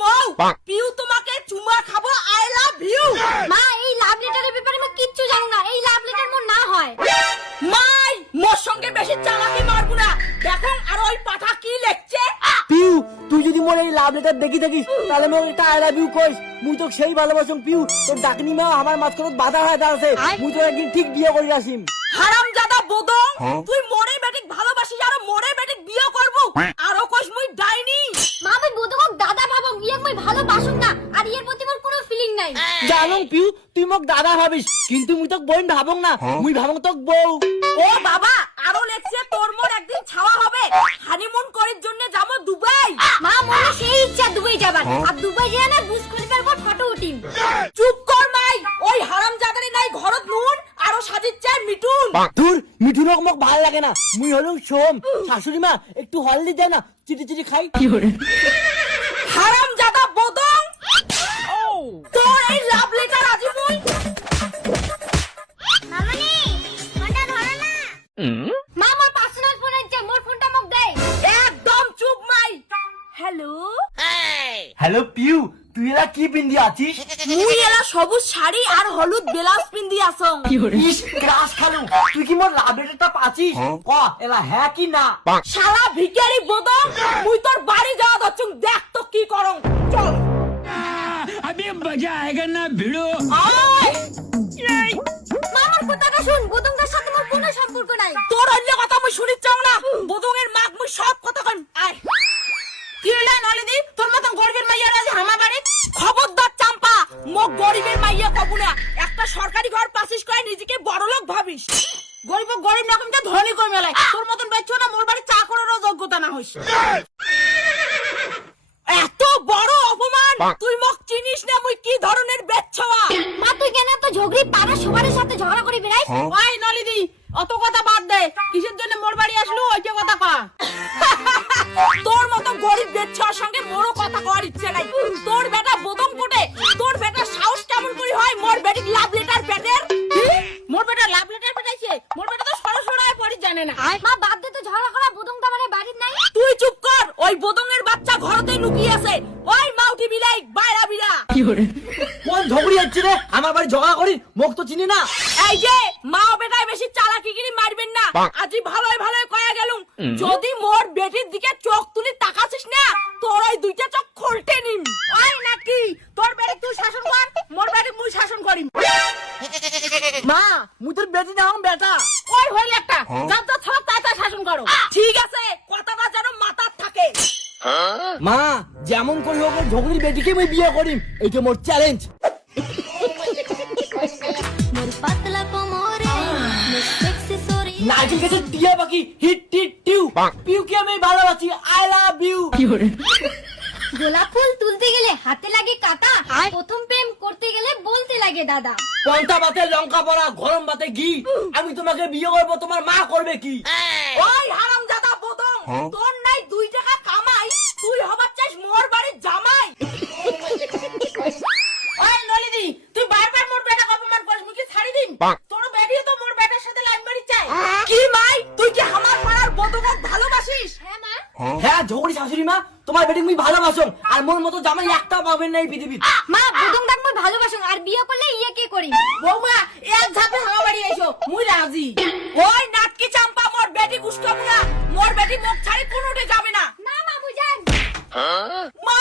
মৌ পিউ তোমাকে চুমা খাবো আই লাভ ইউ। মা এই লাভ লেটারের ব্যাপারে আমি কিচ্ছু জানি না, এই লাভ লেটার মোর না হয়। মাই মোর সঙ্গে বেশি চালাকি মারবো না, দেখো আর ওই পাঠা কি লিখছে। পিউ তুই যদি মোর এই লাভ লেটার দেখি থাকিস তাহলে মোর একটা আই লাভ ইউ কইস, মুই তো সেই ভালোবাসুম পিউ। তোর ডাকনি মা আমার মাঝখানে বাধা হয়ে দাঁড়াছে, মুই তো একদিন ঠিক বিয়ে করে আসিম। হারামজাদা বদং, তুই মোরে বেটিক ভালোবাসিস আর মোরে বেটিক বিয়ে করব আর কইস মুই ডাইনি। মা আমি বদকক দাদা ভাবো, ইয়ে মই ভালোবাসুম না, আর এর প্রতি মোর কোনো ফিলিং নাই। জানো পিউ তুই মোক দাদা ভাবিস, কিন্তু মুই তোক বোন ভাবং না, মুই ভাবং তোক বউ। ও বাবা আরো লেখছে তোর মোর একদিন ছাওয়া হবে, হানিমুন করার জন্য যাবো দুবাই। মা মনে সেই ইচ্ছা দুবাই যাবার, আর দুবাই যেয়ে না বুঝ খলিফার পর ফটো উঠিম। চুপ কর মাই, ওই হারামজাদারে নাই ঘরত নুন আরো সাজিচ্ছে মিঠুন। ধুর মিঠুনক মোক ভাল লাগে না, মুই হলুম সোম। শাশুড়ি মা একটু হলদি দে না, চিটি চিটি খাই। হারামজাদা বদং, তোর এই লাভ লেটার আজি মুই। মামনি ফোনটা ধরো না। মা মোর পার্সোনাল ফোন আছে, মোর ফোনটা মোক দে। একদম চুপ মাই। হ্যালো হ্যালো পিউ তুই এলা কি পিন্দি আছিস? মুই এলা সবুজ শাড়ি আর হলুদ ব্লাউজ পিন্দি আসং। ইস ক্রাশ খালু, তুই কি মোর লাভ লেটারটা পাছিস? ক এলা হ্যাঁ কি না? শালা ভিখারি বদং, মুই তোর বাড়ি যাওয়া দচ্ছুং, দেখ তো কি করং। চল अभी मजा आएगा ना भिड़ो। আয়। মা মোর কথাটা শুন, বদঙ্গার সাথে মোর কোনো সম্পর্ক নাই। তোর অন্য কথা মুই শুনিত চাও না, বদঙের মাক মুই সব কথা কন। আয় কিরলা নলিদি, তোর মতন গরিবের মাইয়া রাজি হামা বাড়ি। খবরদার চাম্পা, মোক গরিবের মাইয়া কবু না। একটা সরকারি ঘর পাসিস করে নিজেকে বড়লোক ভাবিস, গরিব গরিব না কমতে ধনী কই মেলায়। তোর মতন বাইছো না মোর বাড়ি চা করারও যোগ্যতা না হইস। এত বড় অপমান, তুই মোক চিনিস না মুই কি ধরনের বেচ্ছয়া। মা তুই কেন তো ঝগড়ি পাড়া সবার সাথে ঝগড়া করি বেড়াই? ওই নলিদি অত কথা বাদ দে, কিসের জন্য মোর বাড়ি আসলো ওইটা কথা কয়া। তোর মতো গরিব বেচ্ছার সঙ্গে মোরও কথা কওয়ার ইচ্ছে নাই। তোর বেটা বদম কোটে, তোর বেটা সাহস কেমন করে হয় মোর বেটিক লাভ লেটার পেটের। মোর বেটা লাভ লেটার পেটাইছে, মোর বেটা তো সরসরায় পড়ি জানে না। মা বাদ দে তো ঝগড়া করা, বদং তো আমার বাড়ির নাই। তুই চুপ কর, ওই বদঙের বাচ্চা ঘরতেই লুকিয়ে আছে। ওই মাউটি বিলাই বাইরা বিরা। কোন ঝগড়ি হচ্ছে রে? আমার বাড়ি ঝগড়া করি, মোক তো চিনি না। এই যে মা বেটায় বেশি চালাকিগিরি মারবেন না, আজি ভালোই ভালোই কয়া গেলুম। যদি মোর বেটির দিকে চোখ তুলি তাকাছিস না, তোর ওই দুইটা চোখ খুলতে নিম। ওই নাকি তোর বেটি তুই শাসন কর, মোর বেটি মুই শাসন করিম। মা মুই তোর বেটি না বেটা। ওই হইল একটা, যার যা থাক তা তা শাসন করো। ঠিক আছে, কথাটা যেন মাথার থাকে। মা যেমন করি হোক ওই ঝগড়ির বেটিকে মুই বিয়ে করিম, এইটা মোর চ্যালেঞ্জ। মোর পাতলা কোমরে মোর সেক্সি শরীর। নাইকেল কাছে টিয়া বাকি হিট টিট টিউ। পিউকে আমি ভালোবাসি, আই লাভ ইউ। গোলাপ ফুল তুলতে গেলে হাতে লাগে কাটা, প্রথম প্রেম করতে গেলে বলতে লাগে দাদা। পন্থা ভাতে লঙ্কা পড়া, গরম ভাতে ঘি। আমি তোমাকে বিয়ে করবো, তোমার মা করবে কি? ওই হারামজাদা বদং, তোর নাই 2 টাকা কামাই, তুই হবার চাস মোর বাড়ির জামাই। ওই নলিদি তুই বারবার মোর বেটাকে অপমান করিস, মুই কি ছাড়ি দিম? তোর বেটিও তো মোর বেটার সাথে লাইন মারি চাই। কি মাই, তুই কি আমার পাড়ার বদকক ভালোবাসিস? হ্যাঁ মা। হ্যাঁ ঝগড়ি শাশুড়ি মা, তোমার বেটি মুই ভালোবাসো, আর মোর মতো জামাই একটা পাবেন না এই পৃথিবীর। মা বদং ডাক মই ভালোবাসুম, আর বিয়ে করলে ইয়ে কে করি? বৌমা এক ঝাপে হাওয়া বাড়ি এসো, মুই রাজি। ওই নাটকি চাম্পা, মোর বেটি গুস্তাবো না, মোর বেটি মুখ ছাড়ি কোনোটে যাবে না। না মা মুই যান। মা